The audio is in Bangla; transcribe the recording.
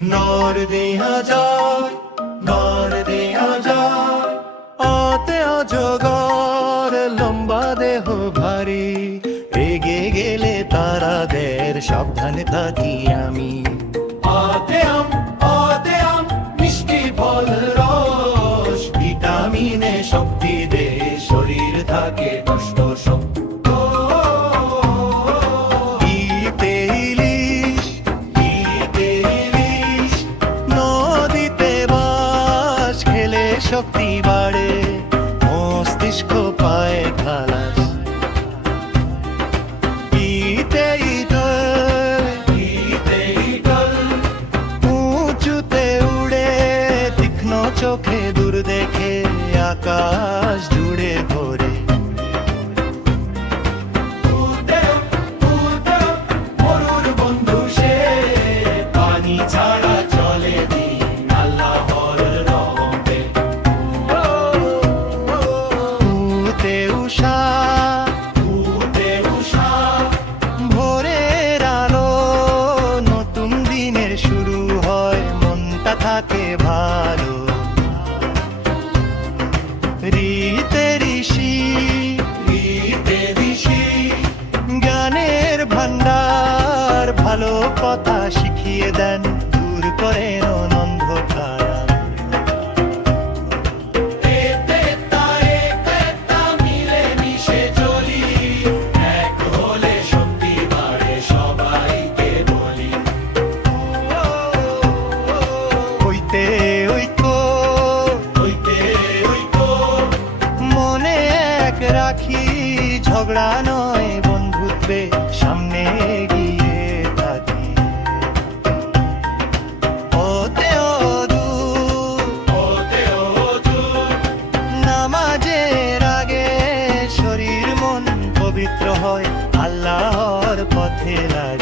নর দেয়া যায়, নর দেয়া যায়, আতে অজগর লম্বা দেহ ভারী, এগে গেলে তারাদের সাবধানে থাকি আমি। আতে আম মিষ্টি ফল রস, ভিটামিনে শক্তি দে, শরীর থাকে কষ্ট সব। শক্তি বাড়ে, মস্তিষ্ক পায় খালাস। উঁচুতে উড়ে তীক্ষ্ণ চোখে দূর দেখে, আকাশ জুড়ে ভরে। মরুর বন্ধু সে, পানি ছাড়া চলে দিন, আল্লাহর রহমতে। ভোরের আলো, নতুন দিনের শুরু হয়, মনটা থাকে ভালো। রীতে ঋষি জ্ঞানের ভান্ডার, ভালো কথা শিখিয়ে দেন, দূর করেন অন্ধকার। মনে এক রাখি, ঝগড়া নয় বন্ধুত্বে, সামনে এগিয়ে থাকি। ওতে নামাজের আগে শরীর মন পবিত্র হয়, আল্লাহর পথে লাগে।